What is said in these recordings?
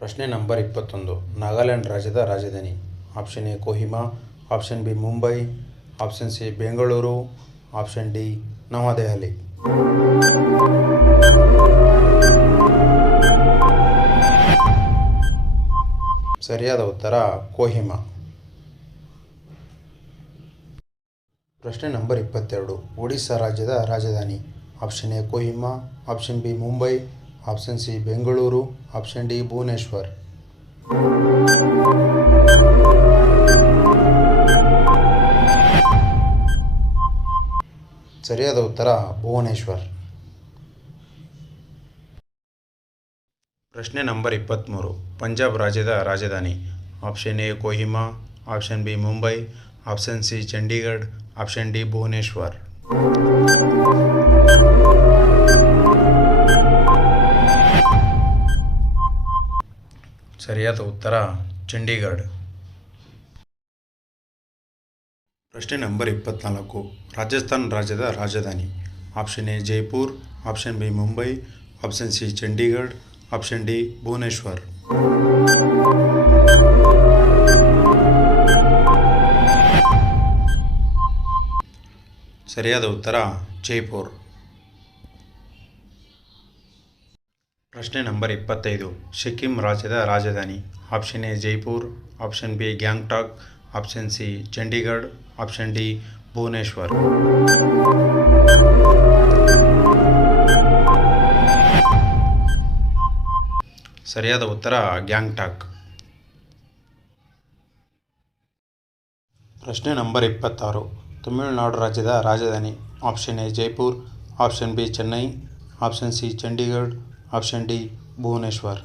ಪ್ರಶ್ನೆ ನಂಬರ್ 21. ನಾಗಾಲ್ಯಾಂಡ್ ರಾಜ್ಯದ ರಾಜಧಾನಿ. Option A Kohima, option B Mumbai, option C Bengaluru, option D New Delhi. ಸರಿಯಾದ ಉತ್ತರ ಕೊಹಿಮಾ. ಪ್ರಶ್ನೆ ನಂಬರ್ 22. ಒಡಿಶಾ ರಾಜ್ಯದ ರಾಜಧಾನಿ. Option A Kohima, option B Mumbai, option C Bengaluru, option D Bhubaneswar. ಸರಿಯಾದ ಉತ್ತರ ಭುವನೇಶ್ವರ್. ಪ್ರಶ್ನೆ ನಂಬರ್ 23. ಪಂಜಾಬ್ ರಾಜ್ಯದ ರಾಜಧಾನಿ. Option A Kohima, option B Mumbai, option C Chandigarh, option D Bhubaneswar. ಸರಿಯಾದ ಉತ್ತರ ಚಂಡೀಗಢ. ಪ್ರಶ್ನೆ ನಂಬರ್ 24. ರಾಜಸ್ಥಾನ್ ರಾಜ್ಯದ ರಾಜಧಾನಿ. Option A Jaipur, option B Mumbai, option C Chandigarh, option D Bhubaneswar. ಸರಿಯಾದ ಉತ್ತರ ಜೈಪುರ್. ಪ್ರಶ್ನೆ ನಂಬರ್ 25. ಸಿಕ್ಕಿಂ ರಾಜ್ಯದ ರಾಜಧಾನಿ. Option A Jaipur, option B Gangtok, option C Chandigarh, option D Bhubaneswar. ಸರಿಯಾದ ಉತ್ತರ ಗ್ಯಾಂಗ್ಟಾಕ್. ಪ್ರಶ್ನೆ ನಂಬರ್ 26. ತಮಿಳುನಾಡು ರಾಜ್ಯದ ರಾಜಧಾನಿ. Option A Jaipur, option B Chennai, option C Chandigarh, option D Bhubaneswar.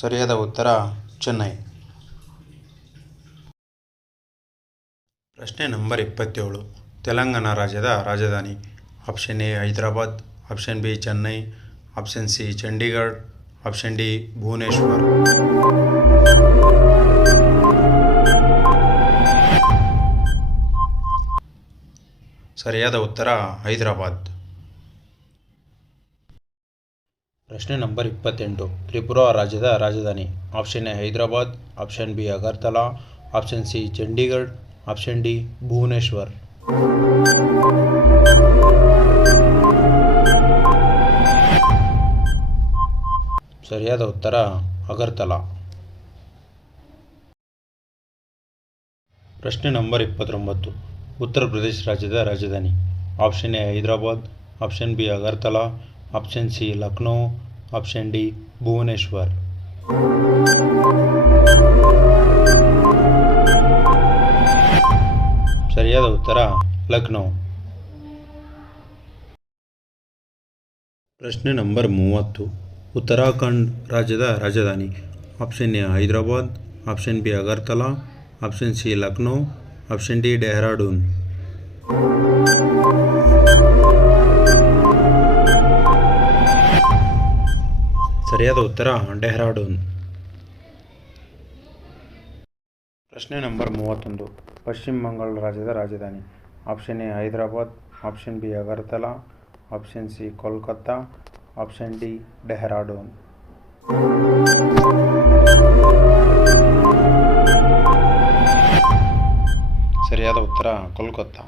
ಸರಿಯಾದ ಉತ್ತರ ಚೆನ್ನೈ. ಪ್ರಶ್ನೆ ನಂಬರ್ 27. ತೆಲಂಗಾಣ ರಾಜ್ಯದ ರಾಜಧಾನಿ. Option A Hyderabad, option B Chennai, option C Chandigarh, option D Bhubaneswar. ಸರಿಯಾದ ಉತ್ತರ ಹೈದರಾಬಾದ್. ಪ್ರಶ್ನೆ ನಂಬರ್ 28. ತ್ರಿಪುರಾ ರಾಜ್ಯದ ರಾಜಧಾನಿ. Option A Hyderabad, option B Agartala, option C Chandigarh, option D Bhubaneswar. ಸರಿಯಾದ ಉತ್ತರ ಅಗರ್ತಲಾ. ಪ್ರಶ್ನೆ ನಂಬರ್ 29. ಉತ್ತರ ಪ್ರದೇಶ ರಾಜ್ಯದ ರಾಜಧಾನಿ. Option A Hyderabad, option B Agartala, option C Lucknow, option D Bhubaneswar. ಸರಿಯಾದ ಉತ್ತರ ಲಕ್ನೋ. ಪ್ರಶ್ನೆ ನಂಬರ್ 30. ಉತ್ತರಾಖಂಡ್ ರಾಜ್ಯದ ರಾಜಧಾನಿ. Option A Hyderabad, option B Agartala, option C Lucknow, option D Dehradun. ಸರಿಯಾದ ಉತ್ತರ ಡೆಹ್ರಾಡೂನ್. ಪ್ರಶ್ನೆ ನಂಬರ್ 31. ಪಶ್ಚಿಮ ಬಂಗಾಳ ರಾಜ್ಯದ ರಾಜಧಾನಿ. Option A Hyderabad, option B Agartala, option C Kolkata, option D Dehradun. ಸರಿಯಾದ ಉತ್ತರ ಕೋಲ್ಕತ್ತಾ.